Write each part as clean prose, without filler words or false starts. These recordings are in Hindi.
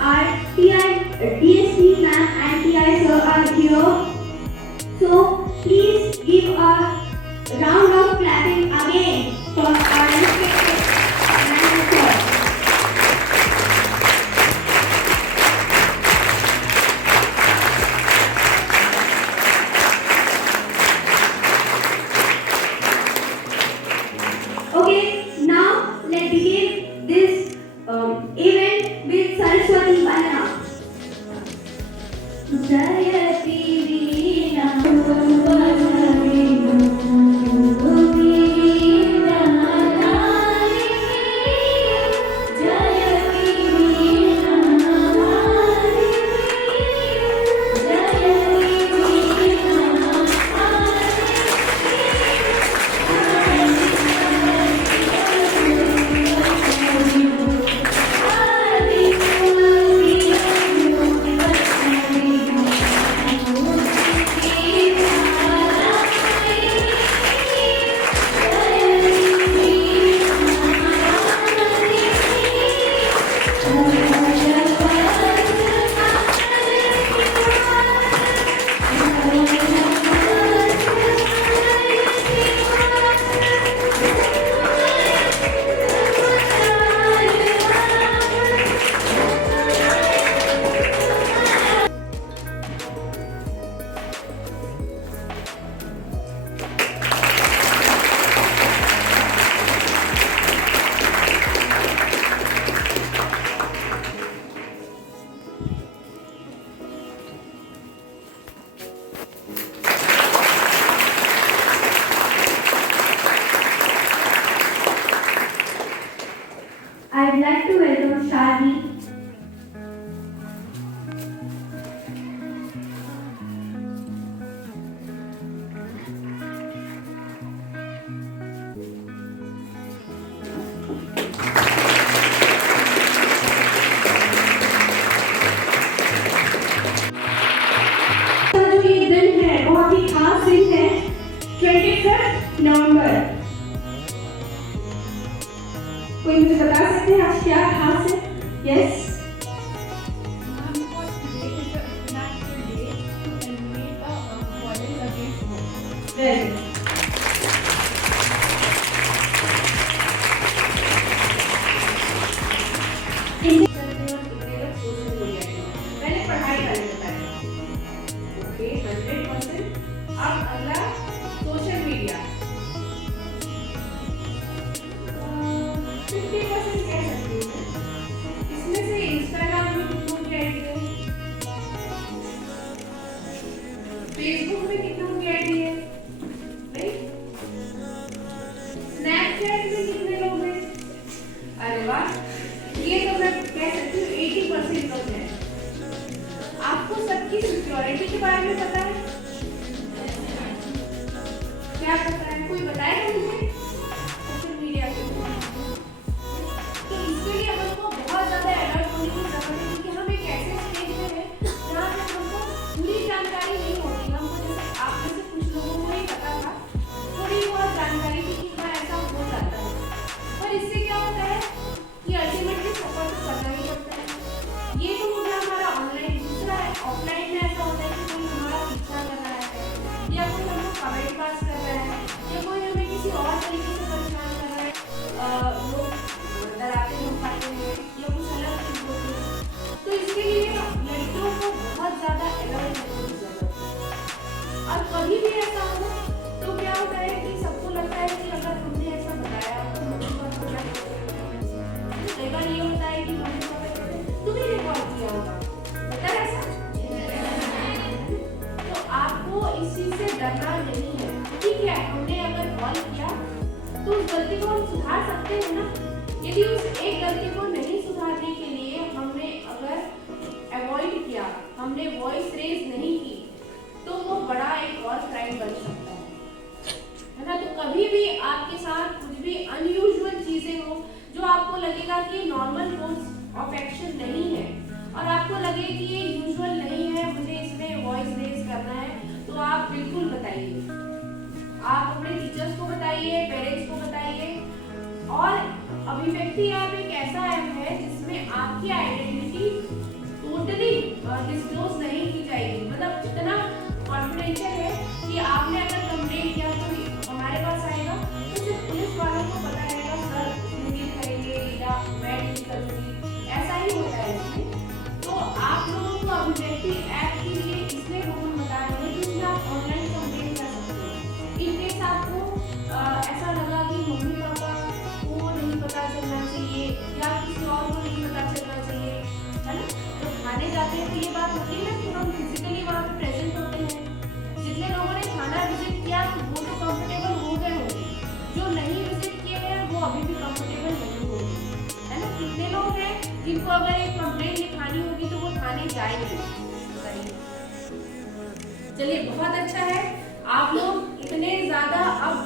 our TI, DSP ma'am and TI sir are here. So please give a round of clapping again for our respected ma'am sir. Okay, now let's begin this event with Saraswati Vandana. Jayati Veena I'd like to welcome Shadi. जो ये दिन है बहुत ही खास दिन है 25 नवंबर। कोई मुझे बता सकते हैं आज क्या खास है? यस मैंने पढ़ाई वाले बताया। ओके 100%। अब अगला सोशल मीडिया 50% कह सकती हूँ। इसमें से इंस्टाग्राम में कितनों की आईडी है? फेसबुक में कितनों की आईडी है? राइट? स्नैपचैट में कितने लोग हैं? अरे वाह, ये तो मैं कह सकती हूँ 80% लोग हैं। आपको सबकी सिक्योरिटी के बारे में पता है? क्या पता है? कोई बताएगा मुझे? सोशल मीडिया के तो इसके लिए हमको बहुत ज्यादा अलर्ट होने की जरूरत है कि हम एक ऐसे स्टेज में हैं जहाँ पे हमको पूरी जानकारी नहीं होती। हमको जैसे आप में से कुछ लोगों को ही पता था, थोड़ी बहुत जानकारी थी कि हाँ ऐसा हो जाता है, पर इससे क्या होता है कि अल्टीमेटली सफर तो करना ही पड़ता है। ये तो हो गया हमारा ऑनलाइन। दूसरा है ऑफलाइन में ऐसा होता है कि कोई हमारा पीछा कर रहा है या कोई हमको कमेंट पास कर रहा है या कोई हमें किसी और तरीके से परेशान कर रहा है, लोग डराते धमकाते हैं या कुछ अलग चीज होती है। तो इसके लिए लड़कियों को बहुत ज्यादा अलर्ट रहने की जरूरत है। और कभी भी ऐसा हो तो क्या होता है कि सबको लगता है कि अगर हमने ऐसा बताया तो मम्मी पापा क्या करेंगे। कई बार ये होता है कि मम्मी पापा कहते हैं तुमने रिकॉर्ड किया होगा, होता है ऐसा? तो आपको इस चीज से डरना नहीं है। ठीक है, हमने अगर कॉल किया तो उस गलती को हम सुधार सकते हैं ना। यदि उस एक गलती को नहीं सुधारने के लिए हमने अगर अवॉइड किया, हमने वॉइस रेज नहीं की, तो वो बड़ा एक और क्राइम बन सकता है ना। तो कभी भी आपके साथ कुछ भी अनयूजुअल चीजें हो जो आपको लगेगा कि नॉर्मल कोर्स ऑफ एक्शन नहीं है और आपको लगे कि ये यूजुअल नहीं है, मुझे इसमें वॉइस रेज करना है, तो आप बिल्कुल बताइए। आप अपने टीचर्स को बताइए, पेरेंट्स को बताइए। और अभिव्यक्ति आप एक ऐसा ऐप है जिसमें आपकी आइडेंटिटी अभिव्यक्ति ऐप के लिए इसलिए हम बता रहे हैं क्योंकि आप ऑनलाइन कंप्लेंट कर सकते हैं। इन केस आपको ऐसा लगा कि मम्मी पापा को नहीं पता चलना चाहिए या किसी और को नहीं पता चलना चाहिए, है ना। तो थाने जाते हैं तो ये बात होती है ना कि हम फिजिकली वहाँ पे प्रेजेंट होते हैं। जितने लोगों ने थाना विजिट किया वो तो कंफर्टेबल हो गए होंगे, जो नहीं विजिट किए हैं वो अभी भी कंफर्टेबल नहीं होंगे, है ना। कितने लोग हैं जिनको अगर एक कंप्लेंट लिखानी होगी तो वो थाने जाएंगे। चलिए बहुत अच्छा है, आप लोग इतने ज्यादा अब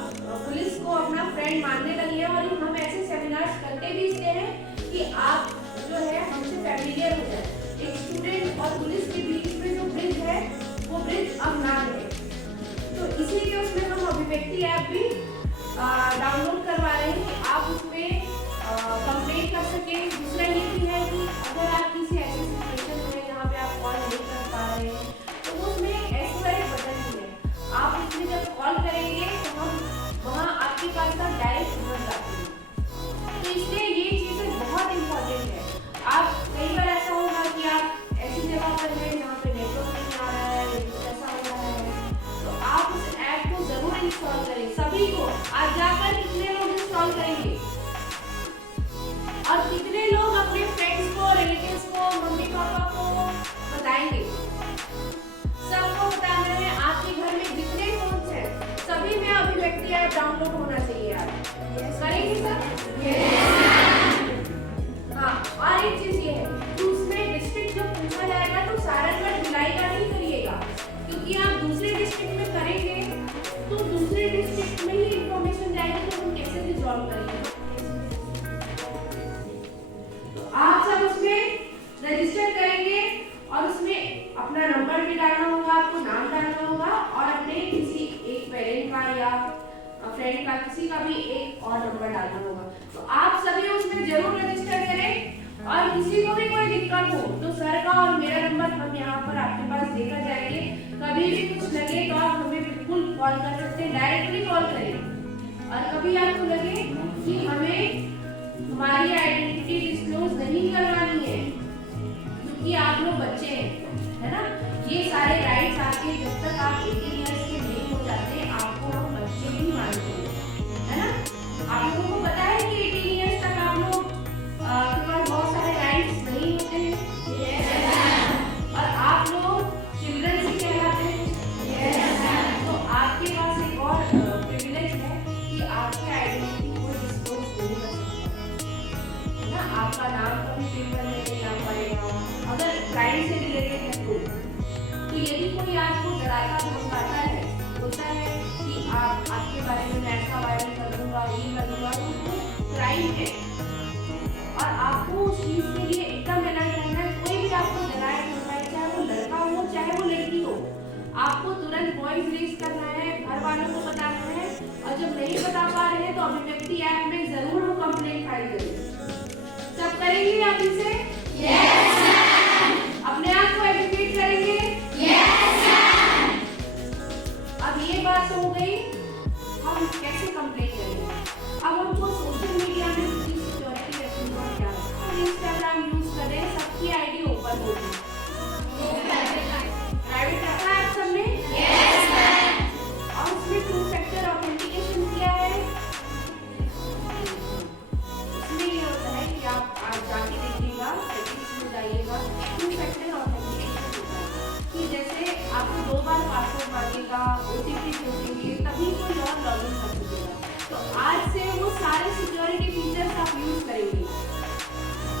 पुलिस को अपना फ्रेंड मानने लगे हैं और हम ऐसे सेमिनार्स करते भी इसलिए हैं कि आप जो है हमसे फैमिलियर हो जाए। एक स्टूडेंट और पुलिस के बीच में जो ब्रिज है वो ब्रिज अब ना रहे, तो इसीलिए उसमें हम अभिव्यक्ति ऐप भी डाउनलोड करवा रहे हैं कि आप उसमें कंप्लेंट कर सके। दूसरा ये भी है कि अगर आप किसी ऐसी सिचुएशन में जहाँ पे आप कॉल नहीं कर पा रहे हैं तो उसमें SOS बटन भी है, आप उसमें जब कॉल करेंगे तो हम वहाँ आपके पास का डायरेक्ट पहुँच जाते हैं। तो इसलिए ये चीज़ें बहुत इम्पोर्टेंट है। आप कई बार ऐसा होगा कि आप ऐसी जगह पर हैं जहाँ पे नेटवर्क नहीं आ रहा है, ऐसा हो रहा है, तो आप उस ऐप को जरूर इंस्टॉल करें। सभी को आज जाकर कितने लोग इंस्टॉल करेंगे और कितने लोग अपने फ्रेंड्स को, रिलेटिव्स को, मम्मी पापा को बताएंगे। सबको बताना है, आपके घर में जितने फोन्स हैं सभी में अभिव्यक्ति ऐप डाउनलोड होना चाहिए। आप करेंगे सर? हाँ, और एक चीज ये है कि उसमें डिस्ट्रिक्ट जब पूछा जाएगा तो सारनगढ़ भिलाई का नहीं करिएगा, क्योंकि आप दूसरे डिस्ट्रिक्ट में करेंगे तो दूसरे डिस्ट्रिक्ट में ही इंफॉर्मेशन जाएगी तो हम कैसे रिजॉल्व करेंगे। तो आप सब उसमें रजिस्टर करेंगे और उसमें अपना नंबर भी डालना होगा, आपको नाम डालना होगा और अपने किसी एक पेरेंट का या फ्रेंड का किसी का भी एक और नंबर डालना होगा। तो आप सभी उसमें जरूर रजिस्टर करें और किसी को भी कोई दिक्कत हो तो सर का और मेरा नंबर हम यहाँ पर आपके पास देकर जाएंगे। कभी भी कुछ लगे तो आप हमें बिल्कुल कॉल कर सकते हैं, डायरेक्टली कॉल करें। और कभी आपको लगे कि हमें हमारी आइडेंटिटी डिस्क्लोज नहीं करवानी है क्योंकि आप लोग बच्चे हैं, है ना, ये सारे राइट्स आपके जब तक आप 18 इयर्स के नहीं हो जाते आपको हम बच्चे ही मानते हैं, है ना। आप लोगों को पता है कि 18 इयर्स तक आप लोग के पास बहुत सारे राइट्स नहीं होते हैं और आप लोग चिल्ड्रन ही कहलाते हैं। तो आपके पास एक और प्रिविलेज है कि आपके आइडेंटिटी को डिस्क्लोज नहीं कर सकते ना। आपका नाम कभी पेपर में नहीं आ पाएगा अगर क्राइम से रिलेटेड है तो यदि कोई आपको डराता धमकाता है, बोलता है कि आपके बारे में मैं ऐसा वायरल कर दूंगा, ये कर दूंगा, तो क्राइम है और आपको उस चीज के लिए एकदम अलर्ट रहना है। कोई भी आपको डराए धमकाए, चाहे वो लड़का हो चाहे वो लड़की हो, आपको तुरंत वॉइस रेज करना है, घर वालों को बताना है और जब नहीं बता पा रहे हैं तो अभिव्यक्ति ऐप में जरूर वो कंप्लेंट फाइल करें। सब करेंगे आप इसे? Yes sir. अपने आप को एजुकेट करेंगे? Yes sir. अब ये बात हो गई हम कैसे कंप्लेंट करेंगे। अब हमको सोशल मीडिया में उसकी सिक्योरिटी रखनी है। क्या हम इंस्टाग्राम यूज कर रहे हैं, सबकी आईडी ओपन होगी, प्राइवेट रखा है आप सबने? Yes sir. और उसमें 2 फैक्टर ऑथेंटिकेशन किया है। इसमें ये होता है कि आप जाके देखिएगा, सेटिंग्स में जाइएगा, 2 फैक्टर ऑथेंटिकेशन होता है कि जैसे आपको 2 बार पासवर्ड मांगेगा, OTP पूछेंगे, तभी कोई और लॉगिन कर सकेगा। तो आज से वो सारे सिक्योरिटी फीचर्स आप यूज करेंगे।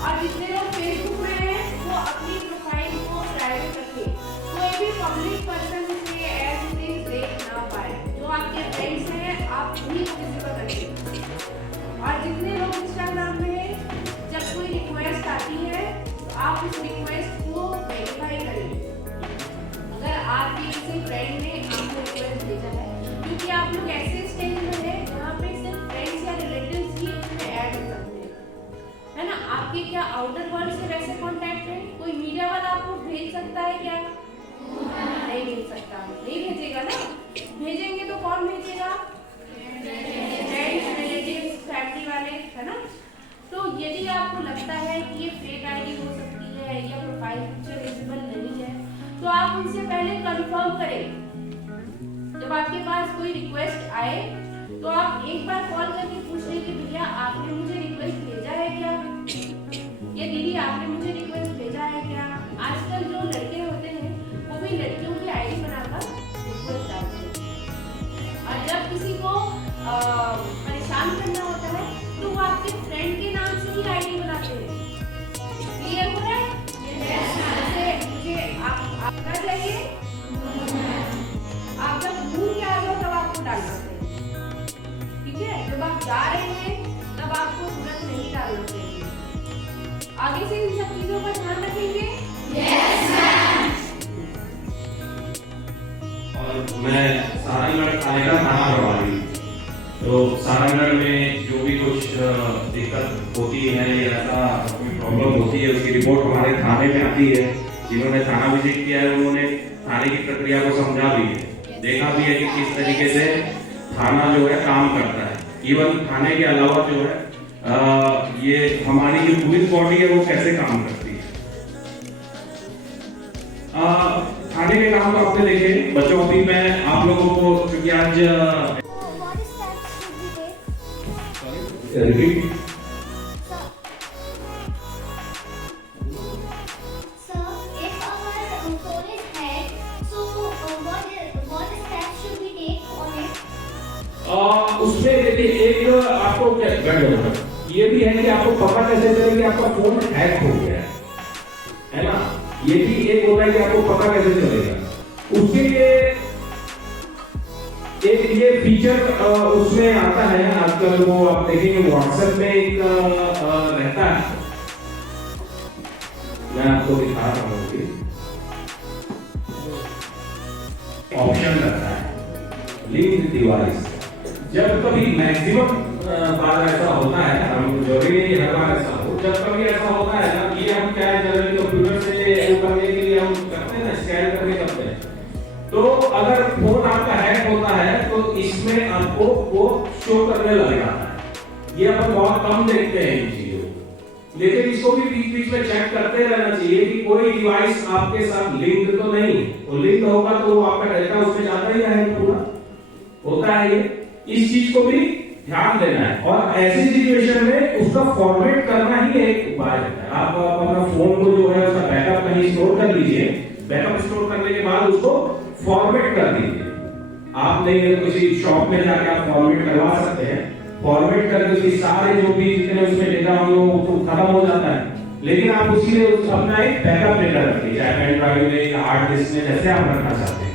और जितने लोग फेसबुक में हैं वो अपनी प्रोफाइल को प्राइवेट रखें, कोई भी पब्लिक पर्सन से एज इट इज देख ना पाए। जो आपके फ्रेंड्स हैं आप उन्हीं को विजिबल रखें। और जितने लोग इंस्टाग्राम में हैं, जब कोई रिक्वेस्ट आती है तो आप उस रिक्वेस्ट को वेरीफाई करें। अगर आपके किसी फ्रेंड ने आपको रिक्वेस्ट भेजा है, क्योंकि आप लोग ऐसे स्टेज में हैं जहाँ पे सिर्फ फ्रेंड्स या रिलेटिव्स ही उसमें ऐड हो सकते हैं, है ना। आपके क्या आउटर वर्ल्ड से वैसे कांटेक्ट है? कोई मीडिया वाला आपको भेज सकता है क्या? नहीं भेज सकता, नहीं भेजेगा ना। भेजेंगे तो कौन भेजेगा? फ्रेंड्स, रिलेटिव्स, फैमिली वाले, है ना। तो यदि आपको लगता है कि ये फेक आईडी हो सकती है या प्रोफाइल पिक्चर विजिबल नहीं है तो आप उनसे पहले कंफर्म करें। जब आपके पास कोई रिक्वेस्ट आए तो आप एक बार कॉल करके पूछ लें कि भैया आपने मुझे रिक्वेस्ट भेजा है क्या, या दीदी आपने मुझे रिक्वेस्ट भेजा है क्या। आजकल जो लड़के होते हैं वो भी लड़कियों की आईडी बनाकर रिक्वेस्ट डालते हैं, और जब किसी को परेशान करना होता है तो वो आपके फ्रेंड के नाम से ही आईडी बनाते हैं। क्लियर हो रहा है? जैसे मुझे आपका चाहिए, आप जब घूम के आ जाओ तब आपको डालना चाहिए, ठीक है। जब आप जा रहे हैं तब आपको तुरंत नहीं डालना चाहिए। आगे से इन सब चीजों का ध्यान रखेंगे। Yes ma'am. और मैं सहारनगढ़ थाने का थाना प्रभारी, तो सहारनगढ़ में जो भी कुछ दिक्कत होती है या ऐसा कोई प्रॉब्लम होती है उसकी रिपोर्ट हमारे थाने में आती है। जिन्होंने थाना विजिट किया है उन्होंने थाने की प्रक्रिया को समझा भी है, देखा भी है कि किस तरीके से थाना जो है काम करता है। इवन थाने के अलावा जो है ये हमारी जो पुलिस बॉडी है वो कैसे काम करती है। थाने के काम तो आपने देखे बच्चों, अभी मैं आप लोगों को क्योंकि आज रिपीट उसमें देखिए एक आपको ये भी है कि आपको पता कैसे चले कि आपका फोन हैक हो गया है ना। ये भी एक होता है कि आपको पता कैसे चलेगा। उसके लिए एक ये फीचर उसमें आता है आजकल, वो आप देखेंगे व्हाट्सएप में एक रहता है, मैं आपको दिखा रहा हूँ कि ऑप्शन रहता है लिंक डिवाइस। जब कभी मैक्सिमम बार ऐसा होता है, हम जरूरी नहीं हर बार ऐसा हो, जब कभी ऐसा होता है ना, ये हम क्या है जनरली कंप्यूटर से करने के लिए हम करते हैं ना, स्कैन करके करते हैं। तो अगर फोन आपका हैक होता है तो इसमें आपको वो शो करने लग जाता है। ये अपन बहुत कम देखते हैं इन चीजों को, लेकिन इसको भी बीच बीच में चेक करते रहना चाहिए कि कोई डिवाइस आपके साथ लिंक तो नहीं। वो लिंक होगा तो वो आपका डेटा उसमें जाता ही है, पूरा होता है ये। इस चीज को भी ध्यान देना है, और ऐसी सिचुएशन में उसका फॉर्मेट करना ही एक उपाय होता है। आप अपना फोन को जो है उसका बैकअप कहीं स्टोर कर लीजिए, बैकअप स्टोर करने के बाद उसको फॉर्मेट कर दीजिए। आप नहीं है किसी शॉप में जाके आप फॉर्मेट करवा सकते हैं, फॉर्मेट करके उसकी सारे जो भी जितने उसमें डेटा होंगे वो तो खत्म हो जाता है, लेकिन आप उसके लिए अपना एक बैकअप डेटा रखिए, चाहे पेन ड्राइव में या हार्ड डिस्क में, जैसे आप रखना चाहते हैं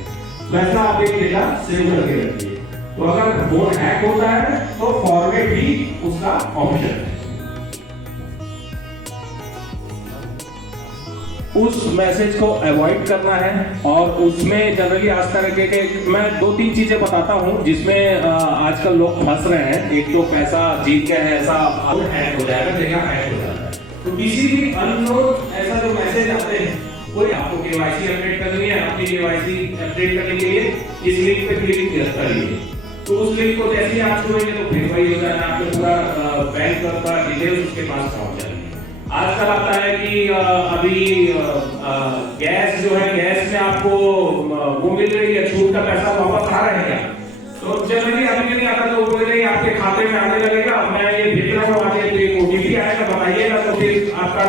वैसा आप एक डेटा सेव करके रखिए। तो अगर फोन हैक होता है तो फॉर्मेट भी उसका ऑप्शन है। उस मैसेज को अवॉइड करना है, और उसमें जनरली आज तरह के मैं 2-3 चीजें बताता हूं जिसमें आजकल लोग फंस रहे हैं। एक तो पैसा जीत के ऐसा हैक हो जाएगा, देखा हैक हो जाता है, तो किसी भी अननोन ऐसा जो मैसेज आते हैं, कोई आपको केवाईसी अपडेट करनी है, अपनी केवाईसी अपडेट करने के लिए इस लिंक पे क्लिक करिए। तो उस लिंक को जैसे ही आप छुएंगे तो फिर वही हो जाएगा, आपके पूरा बैंक का डिटेल्स उसके पास पहुंच जाएंगे। आजकल आता है कि अभी गैस जो है, गैस में आपको वो मिल रही है, छूट का पैसा वापस आ रहा है क्या? तो जनरली अभी नहीं आता तो बोल रहे आपके खाते में आने लगेगा, मैं ये भेज रहा हूँ, आगे एक ओटीपी आएगा, बताइएगा, तो फिर आपका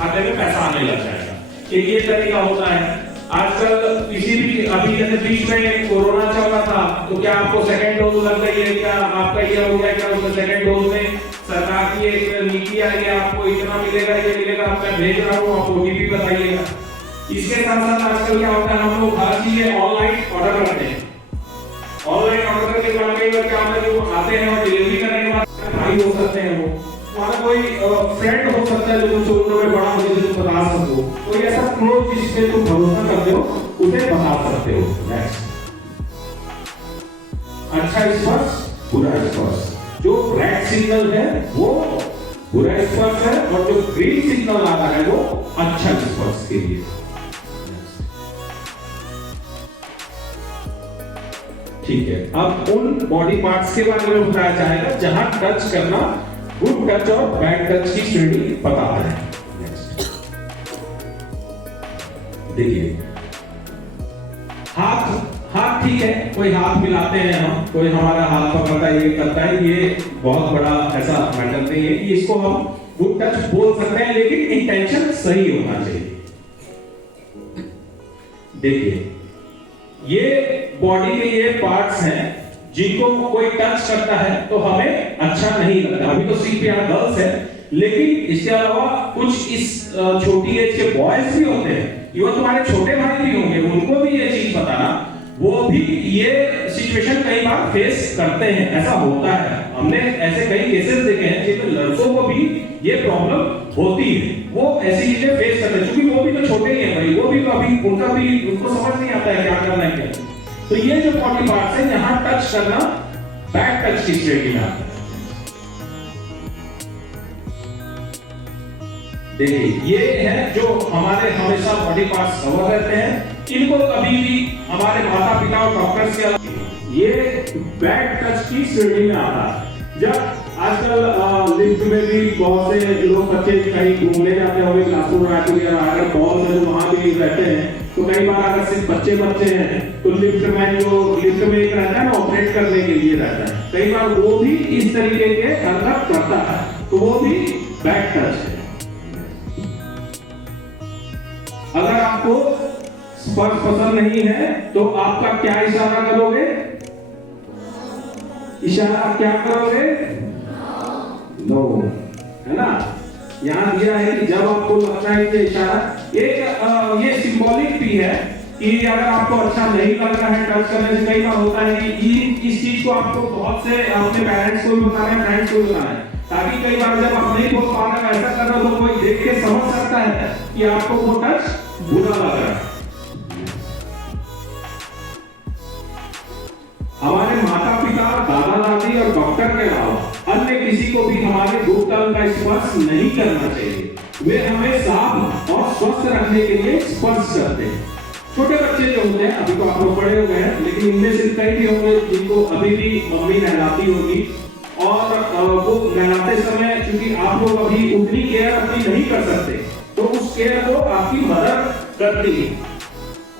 खाते में पैसा आने लग जाएगा। एक ये तरीका होता है। आजकल किसी भी अभी जैसे बीच में कोरोना चल रहा था, तो क्या आपको सेकंड डोज लग गई है क्या? आपका ये हो गया क्या? उसमें सेकंड डोज में सरकार की एक नीति आई है, आपको इतना मिलेगा, ये मिलेगा, मैं भेज रहा हूँ, आप ओटीपी बताइएगा। इसके साथ साथ आजकल क्या होता है, हम लोग हर चीजें ऑनलाइन ऑर्डर करते हैं। ऑनलाइन ऑर्डर करने के बाद कई बार क्या होता है, वो आते हैं और डिलीवरी करने के बाद भाई हो सकते हैं, वो हमारा कोई फ्रेंड हो सकता है जो कुछ उम्र में बड़ा हो, जिसे तुम बता सको, कोई ऐसा क्लोज जिसपे तुम भरोसा करते हो उसे बता सकते हो। अच्छा स्पर्श, बुरा स्पर्श। जो रेड सिग्नल है वो बुरा स्पर्श है, और जो ग्रीन सिग्नल आता है वो अच्छा स्पर्श के लिए। ठीक है, अब उन बॉडी पार्ट्स के बारे में बताया जाएगा जहां टच करना गुड टच और बैड टच की श्रेणी पता है। देखिए हाँ ठीक है, कोई हाथ मिलाते हैं हम, कोई हमारा हाथ पकड़ता है, ये करता है, ये बहुत बड़ा ऐसा मैटर नहीं है कि इसको हम गुड टच बोल सकते हैं, लेकिन इंटेंशन सही होना चाहिए। देखिए, ये बॉडी के ये पार्ट्स हैं जिनको कोई टच करता है तो हमें अच्छा नहीं लगता। अभी तो सिर्फ यहाँ गर्ल्स है, लेकिन इसके अलावा कुछ इस छोटी एज के बॉयज भी होते हैं, इवन तुम्हारे छोटे भाई भी होंगे, उनको भी ये चीज बताना, वो भी ये सिचुएशन कई बार फेस करते हैं। ऐसा होता है, हमने ऐसे कई केसेस देखे हैं जिसमें लड़कों को भी ये प्रॉब्लम होती है, वो ऐसी चीजें फेस करते हैं, क्योंकि वो भी तो छोटे ही हैं भाई, वो भी तो अभी उनको समझ नहीं आता है क्या करना है क्या। तो ये जो बॉडी पार्ट्स है, यहाँ टच करना बैक टच की श्रेणी में आता है। देखिए, ये है जो हमारे हमेशा बॉडी पार्ट्स कवर रहते हैं, इनको कभी भी हमारे माता पिता और डॉक्टर्स के अलावा ये बैक टच की श्रेणी में आता है। जब आजकल लिफ्ट में भी बहुत से लोग बच्चे कहीं घूमने जाते होंगे, क्लासरूम रायपुर या अगर बहुत से वहां भी रहते हैं, तो कई बार अगर सिर्फ बच्चे हैं तो लिफ्ट में एक रहता है ना, ऑपरेट करने के लिए रहता है, कई बार वो भी इस तरीके के हरकत करता है, तो वो भी बैक टच है। अगर आपको स्पर्श पसंद नहीं है तो आपका क्या इशारा करोगे? इशारा क्या करोगे? नो, है ना। यहां दिया है कि जब आपको लगता है कि इशारा एक ये सिंबॉलिक भी है कि अगर आपको अच्छा नहीं लग रहा है टच करने से, कई बार होता है कि इस चीज को आपको बहुत से अपने पेरेंट्स को भी बताना है, फ्रेंड्स को भी बताना है, ताकि कई बार जब आप नहीं बोल पा रहे ऐसा कर रहे हो तो कोई देख के समझ सकता है कि आपको वो टच बुरा लग रहा है। हमारे माता पिता, दादा दादी और डॉक्टर के अलावा अन्य किसी को भी हमारे गुप्तंग का स्पर्श नहीं करना चाहिए। वे हमें साफ और स्वस्थ रखने के लिए स्पर्श करते हैं। छोटे बच्चे जो होते हैं, अभी तो आप लोग बड़े हो गए हैं, लेकिन इनमें से कई भी होंगे जिनको अभी भी मम्मी नहलाती होगी, और वो नहलाते समय क्योंकि आप लोग अभी उतनी केयर अपनी नहीं कर सकते, तो उस केयर को आपकी मदद करती है।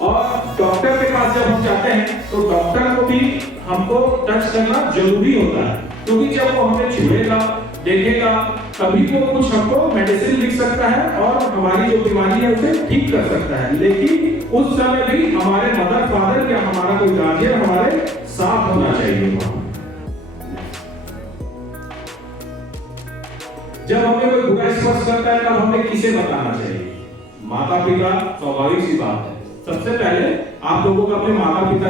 और डॉक्टर के पास जब हम जाते हैं तो डॉक्टर को भी हमको टच करना जरूरी होता है, क्योंकि जब वो हमें छुएगा, देखेगा, तभी वो कुछ हमको मेडिसिन लिख सकता है और हमारी जो बीमारी है उसे ठीक कर सकता है। लेकिन उस समय भी हमारे मदर फादर या हमारा कोई गार्जियन हमारे साथ होना चाहिए। जब हमें कोई बुरा स्पर्श करता है तब हमें किसे बताना चाहिए? माता पिता, स्वाभाविक सी बात है। सबसे पहले आप लोगों को अपने माता पिता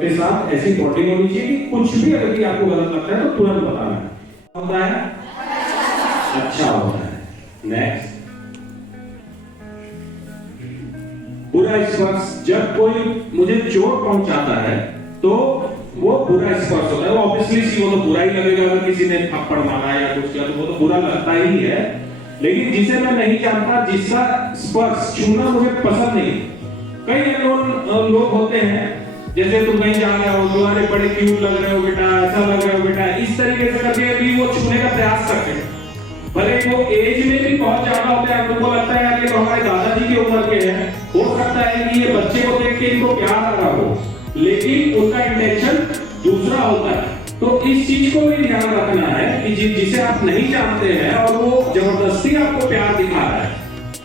के साथ ऐसी बॉन्डिंग होनी चाहिए कि कुछ भी अगर आपको गलत लगता है तो तुरंत बताना होता है, अच्छा होता है। नेक्स्ट, बुरा स्पर्श, जब कोई मुझे चोट पहुंचाता है तो वो बुरा स्पर्श होता है। वो ऑब्वियसली वो तो बुरा ही लगेगा, अगर किसी ने थप्पड़ मारा या कुछ किया तो वो तो बुरा लगता ही है। लेकिन जिसे मैं नहीं जानता, जिसका स्पर्श छूना मुझे पसंद नहीं, कई अननोन लोग होते हैं, जैसे तुम कहीं जा रहे हो, तुम्हारे बड़े क्यूट लग रहे हो बेटा, ऐसा लग रहे हो बेटा, इस तरीके से करके भी वो छूने का प्रयास करते हैं। भले वो एज में भी बहुत ज्यादा होते हैं, तुमको लगता है कि तो हमारे दादाजी की उम्र के हैं, हो सकता है कि ये बच्चे को देख के इनको प्यार आ रहा हो, लेकिन उनका इंटेंशन दूसरा होता है। तो इस चीज को भी ध्यान रखना है कि जिसे आप नहीं जानते हैं और वो जबरदस्ती आपको प्यार दिखा रहा है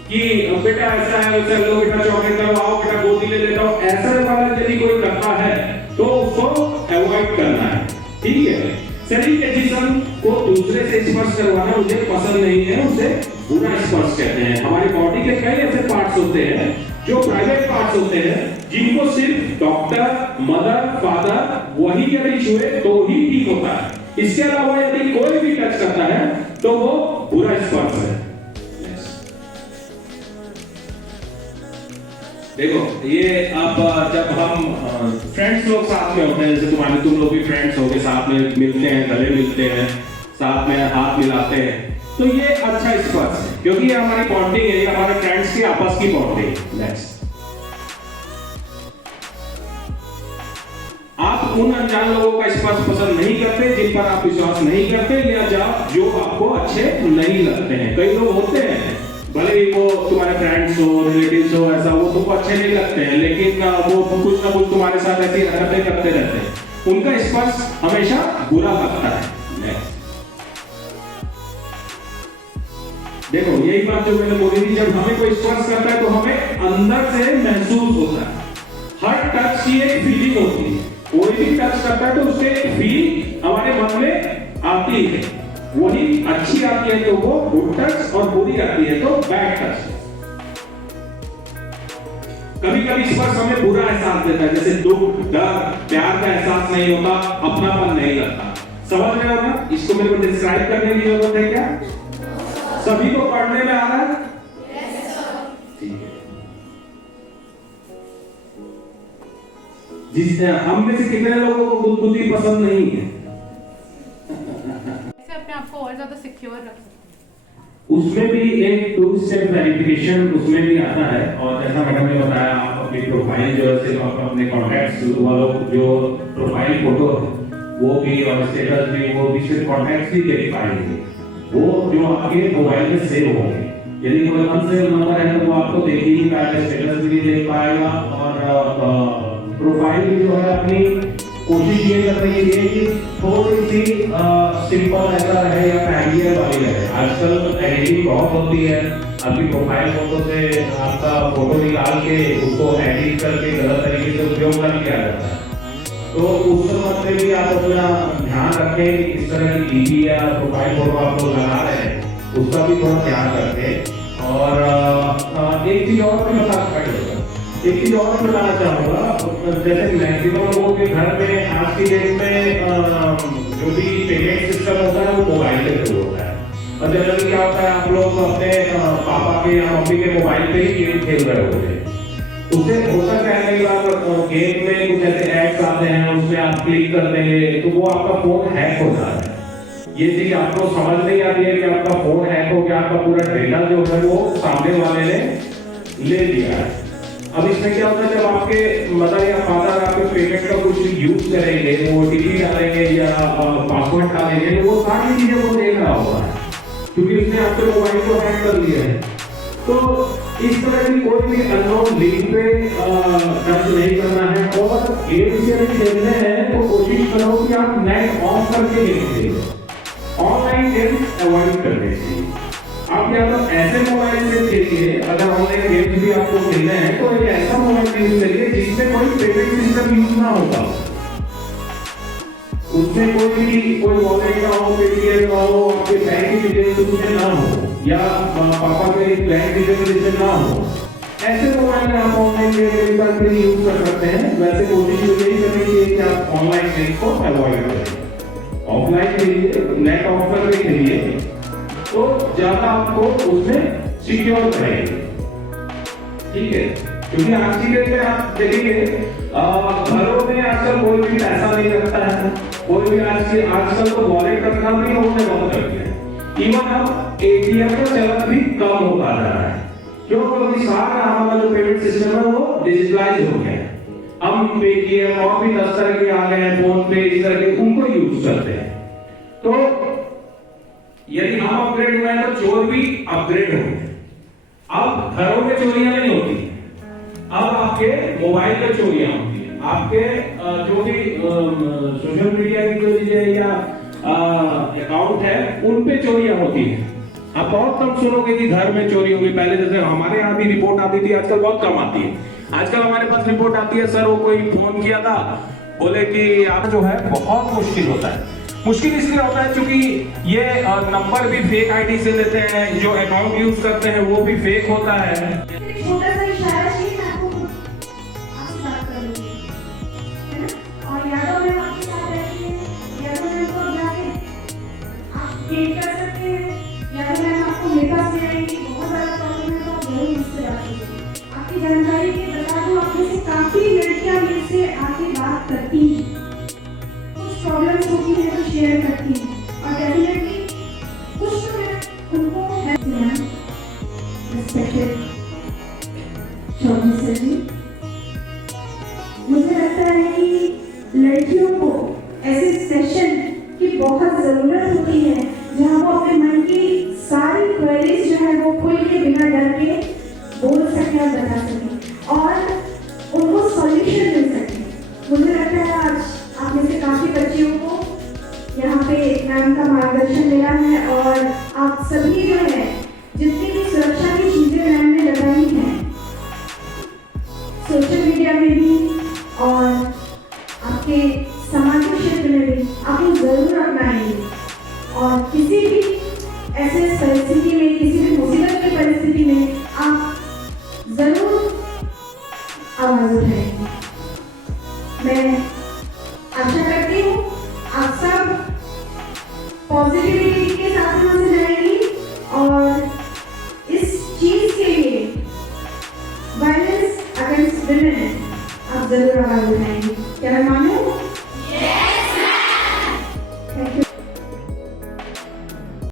कि बेटा ऐसा है, वैसा लो बेटा, चॉकलेट करो, आओ बेटा गोदी ले लेता हूं, ऐसा वाला यदि कोई करता है तो उसको अवॉइड करना है। ठीक है, शरीर के जिस्म को दूसरे से स्पर्श करवाना मुझे पसंद नहीं है, उसे बुरा स्पर्श कहते हैं। हमारी बॉडी के कई ऐसे पार्ट्स होते हैं जो प्राइवेट पार्ट्स होते हैं, जिनको सिर्फ डॉक्टर, मदर, फादर वही यदि छुए तो ही ठीक होता है। इसके अलावा यदि कोई भी टच करता है तो वो बुरा स्पर्श है। देखो, ये अब जब हम फ्रेंड्स लोग साथ में होते हैं, जैसे तुम लोग भी फ्रेंड्स हो गए, साथ में मिलते हैं, गले मिलते हैं, साथ में हाथ मिलाते हैं, तो ये अच्छा स्पर्श है, क्योंकि ये हमारी बॉन्डिंग है, ये हमारे फ्रेंड्स की आपस की बॉन्डिंग। नेक्स्ट, आप उन अनजान लोगों का स्पर्श पसंद नहीं करते जिन पर आप विश्वास नहीं करते, या जो आपको अच्छे नहीं लगते हैं। कई लोग होते हैं, भले ही वो तुम्हारे फ्रेंड्स हो, रिलेटिव्स हो, ऐसा वो तुमको अच्छे नहीं लगते हैं, लेकिन वो कुछ ना कुछ तुम्हारे साथ ऐसी हरकतें करते रहते हैं, उनका स्पर्श हमेशा बुरा लगता है। देखो यही बात जो मैंने बोली थी, जब हमें कोई स्पर्श करता है तो हमें अंदर से महसूस होता है। हर टच की एक फीलिंग होती है, कोई भी टच करता है तो उससे एक फीलिंग हमारे मन में आती है, वही अच्छी आती है तो वो गुड टच और बुरी आती है तो बैड टच। कभी कभी स्पर्श हमें बुरा एहसास देता है, जैसे दुख, डर, प्यार का एहसास नहीं होता, अपनापन नहीं लगता। समझ रहे हो ना? इसको मेरे को डिस्क्राइब करने की जरूरत है क्या? सभी को पढ़ने में आ रहा है? ठीक है। जिस हम में से कितने लोगों को बुद्धि पसंद नहीं है? कैसे अपने आप को और ज्यादा सिक्योर रख सकते हैं? उसमें भी एक 2 स्टेप वेरिफिकेशन उसमें भी आता है। और जैसा मैडम ने बताया, आप अपनी प्रोफाइल जो है सिर्फ आप अपने कॉन्टैक्ट्स वालों जो प्रोफाइल फोटो है वो भी और स्टेटस भी, वो भी सिर्फ कॉन्टैक्ट्स ही देख पाएंगे, वो जो आपके मोबाइल में सेव होंगे। यदि कोई अनसेव नंबर है तो वो आपको देख ही नहीं पाएगा, स्टेटस भी देख पाएगा। और प्रोफाइल जो है अपनी कोशिश ये कर रही है कि थोड़ी सी सिंपल ऐसा रहे या फैमिलियर वाली रहे। आजकल एडिटिंग बहुत होती है, आपकी प्रोफाइल फोटो से आपका फोटो निकाल के उसको एडिट करके गलत तरीके से उपयोग कर लिया जाता है। तो उस समय में भी आप अपना ध्यान रखें कि किस तरह की डीपी या प्रोफाइल फोटो आप लोग लगा रहे हैं, उसका भी थोड़ा ध्यान रखें। और एक चीज और मैं बताना चाहूँगा, जैसे मैक्सिमम लोगों के घर में आज की डेट में जो भी पेमेंट सिस्टम होता है वो मोबाइल के थ्रू होता है। और जनरली क्या होता है, आप लोग अपने पापा के या मम्मी के मोबाइल पे ही गेम खेल रहे होते हैं। उससे होता क्या है, कई बार गेम में कुछ ऐसे एड्स आते हैं, उसमें आप क्लिक करते हैं तो वो आपका फोन हैक हो जाता है। ये चीज आपको समझ नहीं आती है कि आपका फोन हैक हो गया, आपका पूरा डेटा जो है वो सामने वाले ने ले लिया है। अब इसमें क्या होता है, जब आपके मदर या फादर आपके पेमेंट का कुछ यूज करेंगे, वो ओटीपी डालेंगे या पासवर्ड डालेंगे, तो वो सारी चीजें वो देख रहा होगा, क्योंकि उसने आपके मोबाइल को हैक कर लिया है। तो इस तरह की कोई भी अननोन लिंक पे टच नहीं करना है। और गेम से खेलने हैं तो कोशिश करो कि आप नेट ऑफ करके गेम खेलो। ऑनलाइन गेम्स अवॉइड करने चाहिए। आप या तो ऐसे मोबाइल से खेलिए, अगर ऑनलाइन गेम्स भी आपको खेलने हैं तो एक ऐसा मोबाइल यूज करिए जिसमें कोई पेमेंट सिस्टम यूज ना होता, उसमें कोई वॉलेट ना हो, पेटीएम ना हो, आपके बैंक की डिटेल्स उसमें ना हो, या पापा के बैंक डिटेल्स ना हो। ऐसे मोबाइल आप ऑनलाइन गेम पर यूज कर सकते हैं। वैसे कोशिश यही करनी चाहिए कि आप ऑनलाइन गेम को अवॉइड करें। ऑफलाइन खेलिए, नेट ऑफ करके खेलिए तो ज्यादा आपको उसमें सिक्योर रहेंगे। ठीक है, क्योंकि आज की डेट में आप देखेंगे घरों में आजकल कोई भी पैसा नहीं रखता है, कोई भी आजकल तो वॉलेट रखना भी लोगों ने बंद कर दिया है। इवन अब एटीएम का चलन भी कम होता जा रहा है, क्योंकि सारा हमारा जो पेमेंट सिस्टम है वो डिजिटलाइज हो गया है। हम पेटीएम और भी 10 तरह के आ गए हैं, फोन पे इस तरह के, उनको यूज करते हैं। तो यदि हम अपग्रेड हुए हैं तो चोर भी अपग्रेड होंगे। अब घरों में चोरियां नहीं होती, अब आपके मोबाइल पे चोरियां होती है। आपके जो भी सोशल मीडिया की जो चीजें या अकाउंट है उन पे चोरियां होती है। आप बहुत कम सुनोगे कि घर में चोरी होगी। पहले जैसे हमारे यहाँ भी रिपोर्ट आती थी, आजकल बहुत कम आती है। आजकल हमारे पास रिपोर्ट आती है, सर वो कोई फोन किया था, बोले कि आप जो है बहुत मुश्किल होता है। मुश्किल इसलिए होता है क्योंकि ये नंबर भी फेक आईडी से लेते हैं, जो अकाउंट यूज करते हैं वो भी फेक होता है। छोटा सा इशारा चाहिए, मैं आपसे बात करूंगी, है ना? और यादों में आपके साथ रहती है, यादों में आपको जाके आप गेट कर सकते हैं, यादों में आपको मेरे पास ले आएंगे। बहुत सारा प्रॉब्लम है तो आप जरूर मुझसे बात कीजिए। आपकी जानकारी के बता दूं, आप में से काफी लड़कियां मेरे से आके बात करती हैं, कुछ प्रॉब्लम्स होती है तो शेयर करती हैं, और डेफिनेटली कुछ तो मैं उनको हेल्प दिया। रिस्पेक्टेड चौधरी सर जी, मुझे लगता है कि लड़कियों को ऐसे सेशन की बहुत जरूरत होती है जहाँ वो अपने मन की सारी क्वेरीज जो है वो खुल के बिना डर के बोल सके और बता सके और उनको सॉल्यूशन मिल सके। किया है और आप सभी जो